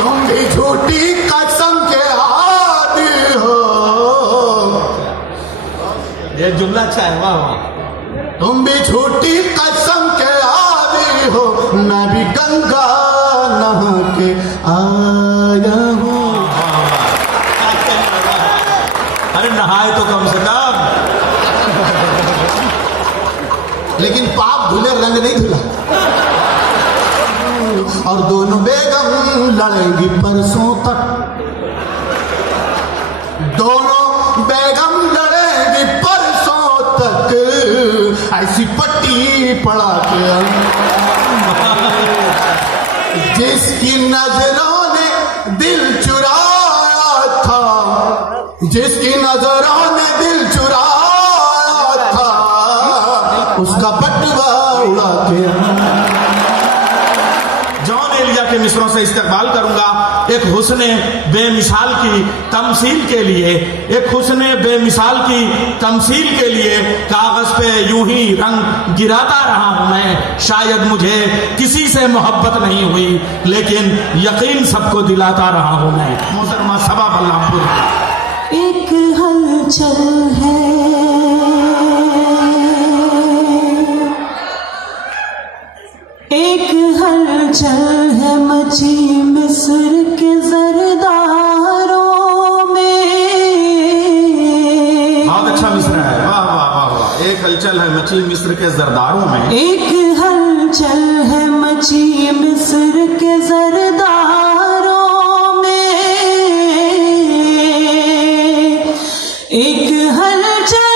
तुम भी झूठी कसम के आदी हो। ये जुमला अच्छा है, वाह वाह। तुम भी झूठी कसम के आदी हो, मैं भी गंगा नहा के आया हूँ। अरे नहाए तो कम से कम, लेकिन पाप धुले रंग नहीं धुला। और दोनों बेगम लड़ेंगी परसों तक, दोनों बेगम लड़ेंगी परसों तक, ऐसी पट्टी पड़ा के जिसकी नजरों ने दिल चुराया था, जिसकी नजरों ने दिल चुराया था, उसका बटवा उड़ा के जॉन एलिया के मिसरों से इस्तेमाल करूंगा। एक हुस्ने बेमिसाल की तमसील के लिए, एक हुस्ने बेमिसाल की तमसील के लिए कागज पे यूं ही रंग गिराता रहा हूं मैं। शायद मुझे किसी से मोहब्बत नहीं हुई, लेकिन यकीन सबको दिलाता रहा हूं मैं। मोहतरमा सबा बल्लापुर। एक हलचल है, एक हलचल है मची मिस्र के जरदारों में। बहुत अच्छा मिस्र है, वाह वाह वाह वाह। एक हलचल है मची मिस्र के जरदारों में, एक हलचल है मची मिस्र के जरदारों में, एक हलचल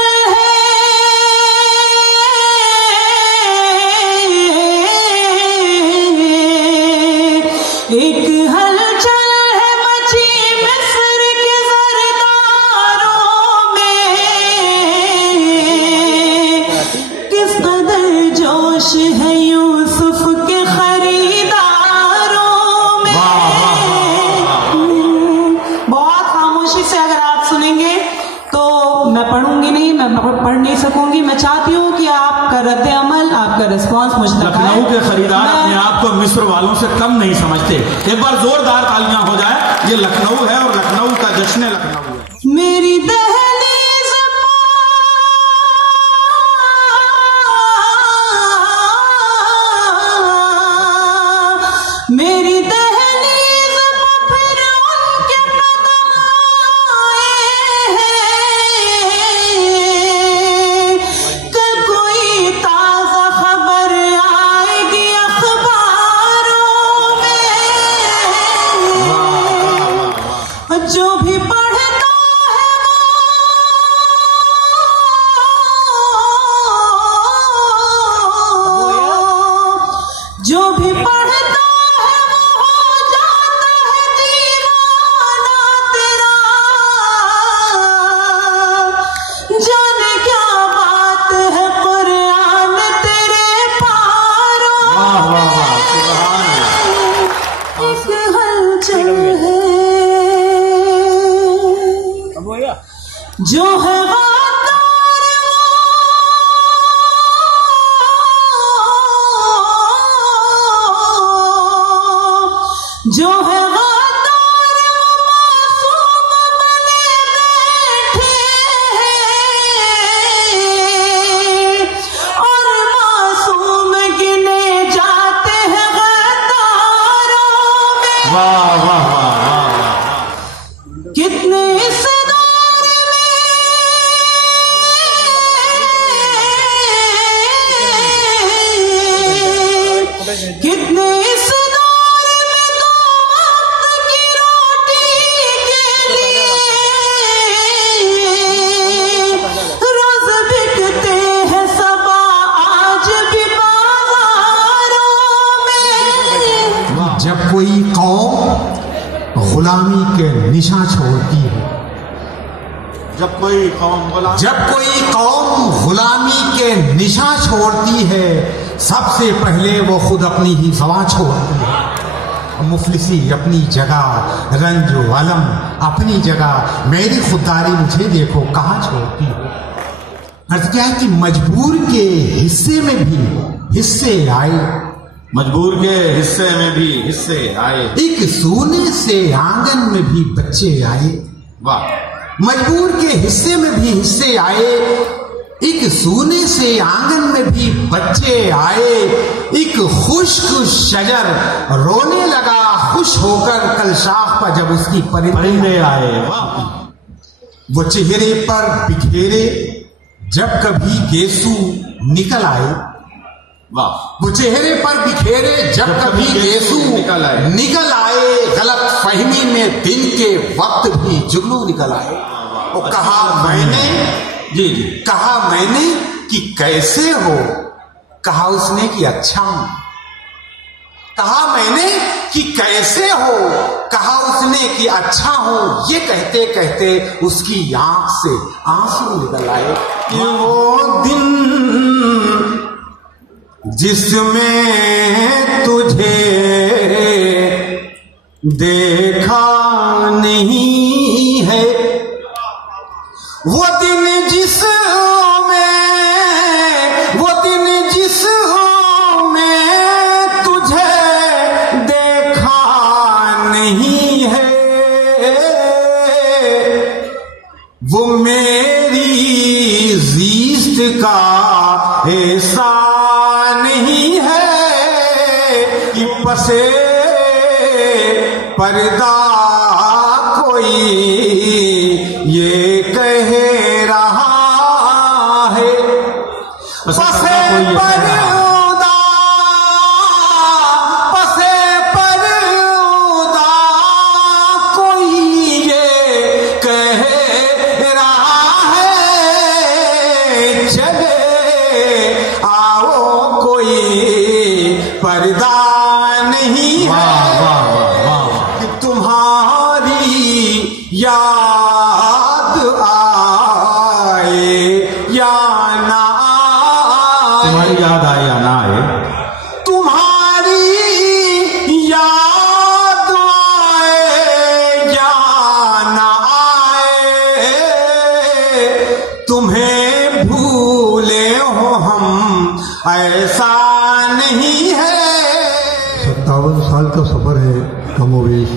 एक हलचल है मची मिस्र के जरदारों में। किस कदर जोश है यूसुफ के खरीदारों में। बहुत खामोशी से अगर आप सुनेंगे तो मैं पढ़ूंगी नहीं, मैं पढ़ नहीं सकूंगी। मैं चाहती हूँ कि आपका रद्द अमल, आपका रिस्पॉन्स मुझ तक आए। लखनऊ के खरीदार अपने आप को मिस्र वालों से कम नहीं समझते। एक बार जोरदार तालियां हो जाए। ये लखनऊ है और लखनऊ का जश्न लखनऊ है। मेरी दहलीज मेरी दहलीज फिर उनके कदम आए हैं। कल कोई ताजा खबर आएगी अखबारों में। जो भी पढ़ता है जो भी पढ़ता है वो हो जाता है दीवाना तेरा। जाने क्या बात है कुरान तेरे पारों में। एक हलचल है जो है जो है गद्दार मासूम बने बैठे हैं और मासूम गिने जाते हैं गद्दारों में। वाह वाह वाह वाह। कितने इस कितने इस जब कोई कौम गुलामी के निशा छोड़ती है, जब कोई कौम गुलामी के निशा छोड़ती है, सबसे पहले वो खुद अपनी ही सवा छोड़ती है। मुफलिसी अपनी जगह, रंज वलम अपनी जगह, मेरी खुददारी मुझे देखो कहाँ छोड़ती है। अर्थ क्या है कि मजबूर के हिस्से में भी हिस्से आए, मजबूर के हिस्से में भी हिस्से आए, एक सोने से आंगन में भी बच्चे आए। वाह। मजबूर के हिस्से में भी हिस्से आए, एक सोने से आंगन में भी बच्चे आए। एक खुश्क शजर रोने लगा खुश होकर कल शाख पर जब उसकी परिंदे आए। वाह। वो चेहरे पर बिखेरे जब कभी गेसू निकल आए। वाह। वो चेहरे पर बिखेरे जब कभी गेसू निकल आए। गलत फहमी में दिन के वक्त भी जुगनू निकल आए। वो कहा मैंने, जी कहा मैंने कि कैसे हो, कहा उसने कि अच्छा हूं। कहा मैंने कि कैसे हो, कहा उसने कि अच्छा हूं। ये कहते कहते उसकी आंख से आंसू निकल आए। वो दिन जिसमें तुझे देखा नहीं है, वो दिन जिसमें तुझे देखा नहीं है, वो मेरी ज़ीस्त का हिस्सा नहीं है कि पसे पर्दा कोई ये कह रहा है। पसे पर्दा कोई ये कह रहा है। चले आओ कोई पर्दा नहीं है कि तुम्हारी याद आए या ना आए। तुम्हारी याद आए या ना आए, तुम्हारी याद आए या ना आए, तुम्हें भूले हो हम ऐसा नहीं है। 57 साल का सफर है कमोवेश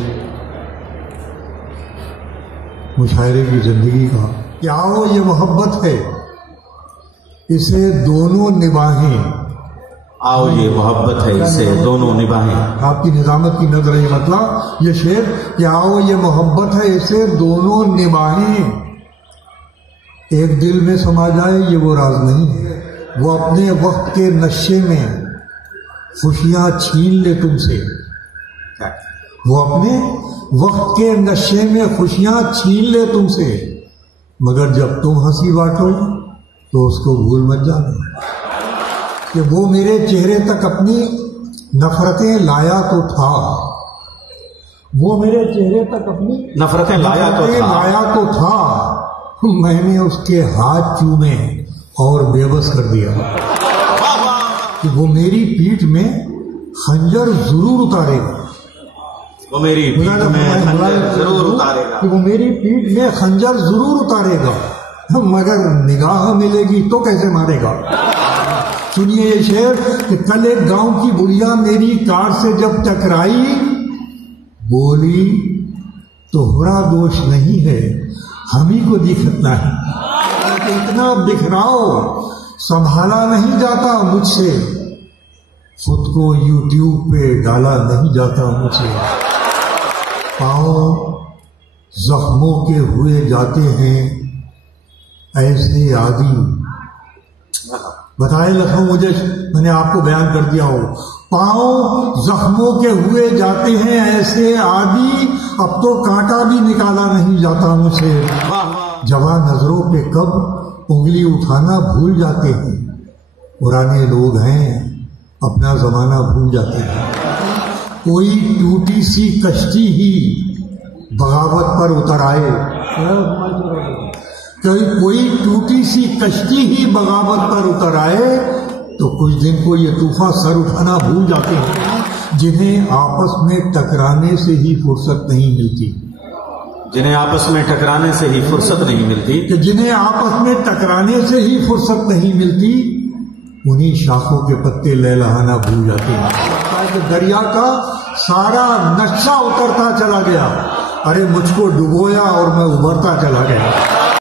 मुशायरे की जिंदगी का। क्या वो ये मोहब्बत है, इसे दोनों निभाएं। आओ ये मोहब्बत है, इसे दोनों निभाएं। आपकी निजामत की नजर ये मतलब ये शेर, क्या आओ ये मोहब्बत है, इसे दोनों निभाएं। एक दिल में समा जाए ये वो राज नहीं है। वो अपने वक्त के नशे में खुशियां छीन ले तुमसे। वो अपने वक्त के नशे में खुशियां छीन ले तुमसे, मगर जब तुम हंसी बांटो तो उसको भूल मत जाना कि वो मेरे चेहरे तक अपनी नफरतें लाया तो था। वो मेरे चेहरे तक अपनी नफरतें लाया तो था। मैंने उसके हाथ चूमे और बेबस कर दिया कि वो मेरी पीठ में खंजर जरूर उतारेगा। वो मेरी पीठ में खंजर जरूर उतारेगा। कि वो मेरी पीठ में खंजर जरूर उतारेगा, मगर निगाह मिलेगी तो कैसे मारेगा। सुनिए ये शेर कि कल एक गांव की बुढ़िया मेरी कार से जब टकराई, बोली तोहरा दोष नहीं है, हम ही को दिखता है। इतना बिखराओ संभाला नहीं जाता मुझसे, खुद को YouTube पे डाला नहीं जाता मुझसे। पाँव जख्मों के हुए जाते हैं ऐसे आदि। बताए लखनऊ, मुझे मैंने आपको बयान कर दिया हो। पाँव जख्मों के हुए जाते हैं ऐसे आदि, अब तो कांटा भी निकाला नहीं जाता मुझसे। जवां नजरों पे कब उंगली उठाना भूल जाते हैं। पुराने लोग हैं अपना जमाना भूल जाते हैं। कोई टूटी सी कश्ती ही बगावत पर उतर आए, कोई टूटी सी कश्ती ही बगावत पर उतर आए, तो कुछ दिन को ये तूफान सर उठाना भूल जाते हैं। जिन्हें आपस में टकराने से ही फुर्सत नहीं मिलती, जिन्हें आपस में टकराने से ही फुर्सत नहीं मिलती, कि जिन्हें आपस में टकराने से ही फुर्सत नहीं मिलती, उन्हीं शाखों के पत्ते लहलहाना भूल जाते हैं। कि दरिया का सारा नक्शा उतरता चला गया। अरे मुझको डुबोया और मैं उभरता चला गया।